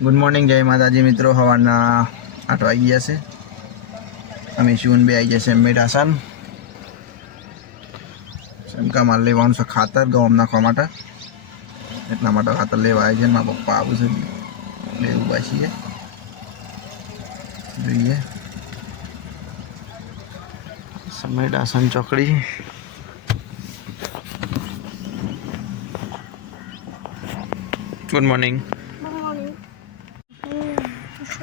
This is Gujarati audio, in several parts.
ગુડ મોર્નિંગ જય માતાજી મિત્રો. સવારના આઠ વાગી ગયા છે. અમે શિવન બે આવી ગયા છે મેઢાસન શંકા માલ લેવાનું છે ખાતર ગૌમ નાખવા માટે. એટલા માટે ખાતર લેવા આવી છે મારા પપ્પા આવું છે. લેવું પાછીએ જોઈએ. સમેડાસન ચોકડી. ગુડ મોર્નિંગ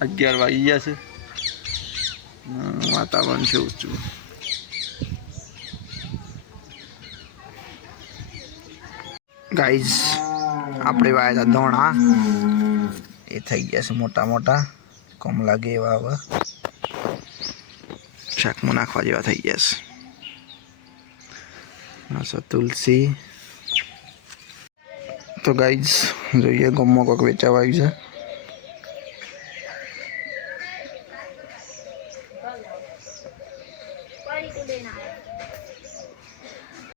અગિયાર વાગી ગયા છે. વાતાવરણ છે ઊંચું. ગાઈઝ આપણે વાયા હતા ધોણા. એ થઈ ગયા છે મોટા મોટા. કમ લાગે એવા હવે. શાકમાં નાખવા જેવા થઈ ગયા છે. આ છે તુલસી. તો ગાઈઝ જોઈએ ગમમાં કોઈક 部队拿来。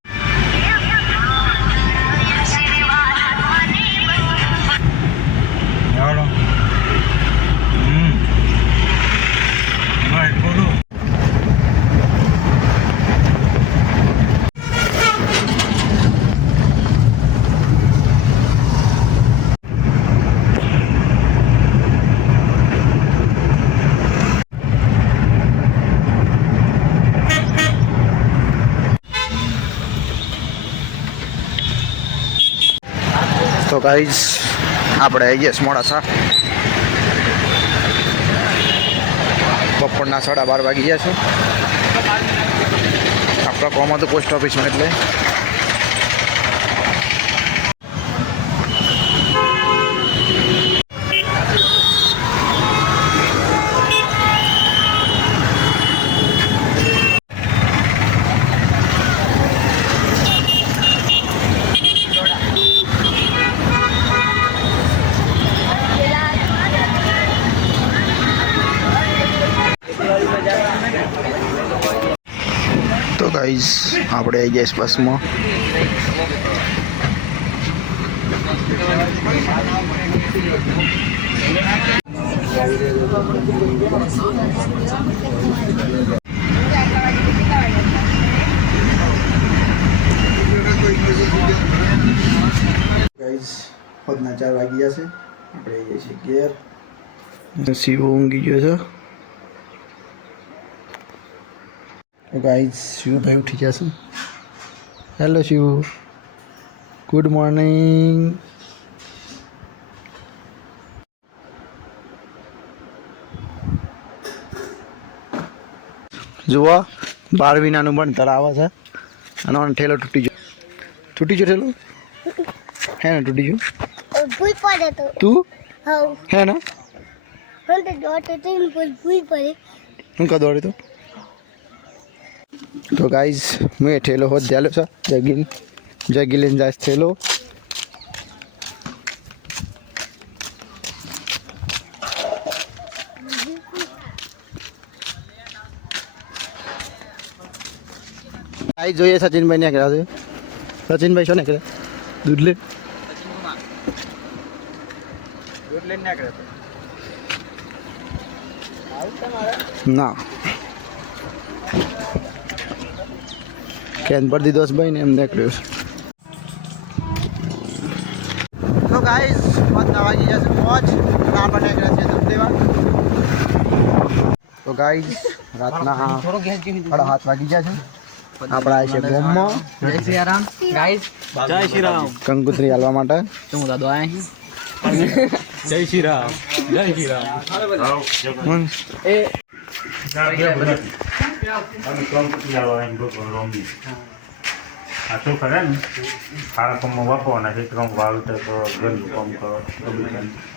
તો ગાઈઝ આપણે યસ મોડાસા. બપોરના સાડા બાર વાગી ગયા છે. આપણા કોમાં તો પોસ્ટ ઓફિસમાં એટલે ગાઈઝ આપણે આવી ગયા બસમાં ગાઈઝ પદના ચાર વાગી ગયા છે આપણે આવી છીએ ઘેર શિવ ઊંઘી ગયો છે તો ગાઈઝ શિવભાઈ ઉઠી જશે હેલો શિવ ગુડ મોર્નિંગ જુઓ બાર વિનાનું ભણતર આવે છે અને આનો ઠેલો તૂટી ગયો તૂટી ગયો ઠેલો હે ને તૂટી ગયો ભૂલ પડે તો તું હવ હે ને હું તો દોડતો તો ને ભૂલ ભૂલ પડે હું કા દોડી તું તો ગાઈઝ મેં ઠેલો હોત ધ્યાલો છે. જગીન જગી લઈને જાય ઠેલો. ગાઈઝ જોઈએ સચિનભાઈ ને કર્યા છે? સચિનભાઈ શું ને કહે દૂધ લે ના. કેન પર દીધો ભાઈ ને એમ નીકળ્યું છે. તો ગાઈસ પાંચના વાગી જશે મોજ આપણે બને છે દૂધ લેવા તો ગાઈસ રાતના સાડા સાત વાગી ગયા છે. આપણા છે ગોમમાં. જય શ્રી રામ ગાઈસ જય શ્રી રામ કંકુત્રી હાલવા માટે. શું દાદો આયા જય શ્રી રામ જય શ્રી રામ એ અમે કંપની આવવાની ભગવાન રોમી આ શું કરે ને ખાડા કામમાં વાપરવાના છે ત્રણ વાવેતર કરો ઘરનું કામ કરો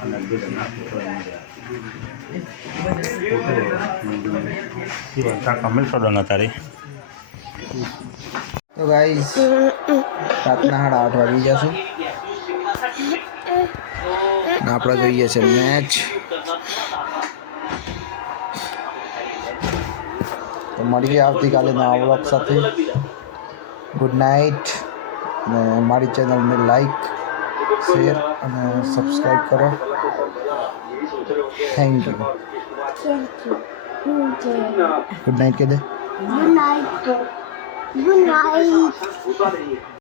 અને બધું તો એમ જાય. એ બનતા તો ડન તારી તો ગાઈઝ રાતના સાડા આઠ વાગી જશું ને આપણે જોઈએ છે મેચ તો મળીએ આવતીકાલે નવા બ્લોગ સાથે ગુડ નાઇટ અને મારી ચેનલને લાઈક શેર અને સબસ્ક્રાઈબ કરો thank you thank you good good night કે દે નાઇટ ગુડ નાઇટ